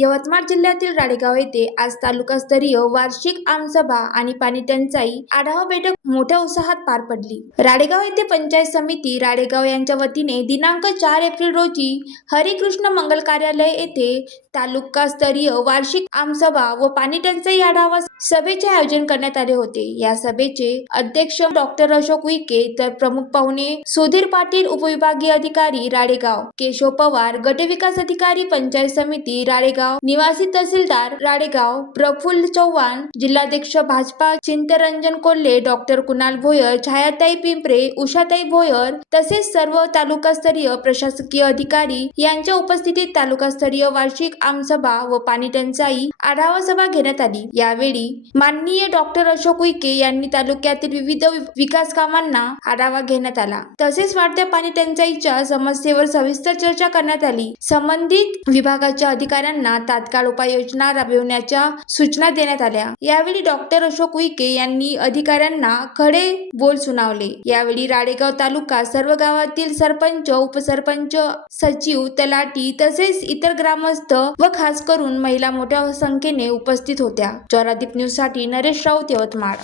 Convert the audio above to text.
यवतमाळ जिल्ह्यातील राळेगाव येथे आज तालुकास्तरीय वार्षिक आमसभा आणि पाणी टंचाई आढावा बैठक मोठ्या उत्साहात पार पडली। राळेगाव येथे पंचायत समिती राळेगाव यांच्या वतीने दिनांक 4 एप्रिल रोजी हरिकृष्ण मंगल कार्यालय येथे तालुकास्तरीय वार्षिक आमसभा व पाणी टंचाई आढावा सभेचे आयोजन करण्यात आले होते। या सभेचे अध्यक्ष डॉक्टर अशोक उईके तर प्रमुख पाहुणे सुधीर पाटील, उपविभागीय अधिकारी राळेगाव, केशव पवार, गटविकास अधिकारी पंचायत समिती राळेगाव, निवासी तहसीलदार राळेगाव प्रफुल्ल चव्हाण, जिल्हाध्यक्ष भाजपा चिंतरंजन कोल्हे, डॉक्टर कुणाल भोयर, छायाताई पिंपरे, उषाताई भोयर तसेच सर्व तालुकास्तरीय प्रशासकीय अधिकारी यांच्या उपस्थितीत तालुकास्तरीय वार्षिक आमसभा व पाणी टंचाई आढावा सभा घेण्यात आली। यावेळी माननीय डॉक्टर अशोक उईके यांनी तालुक्यातील विविध विकास कामांना आढावा घेण्यात आला। तसेच वाढत्या पाणी टंचाईच्या समस्येवर सविस्तर चर्चा करण्यात आली। संबंधित विभागाच्या अधिकाऱ्यांना तात्काळ उपाययोजना राबविण्याच्या सूचना देण्यात आल्या। यावेळी डॉक्टर अशोक उईके यांनी अधिकाऱ्यांना खडे बोल सुनावले। यावेळी राळेगाव तालुका सर्व गावातील सरपंच, उपसरपंच, सचिव, तलाठी तसेच इतर ग्रामस्थ व खास करून महिला मोठ्या संख्येने उपस्थित होत्या। चोरादीप न्यूज साठी नरेश राऊत, यवतमाळ।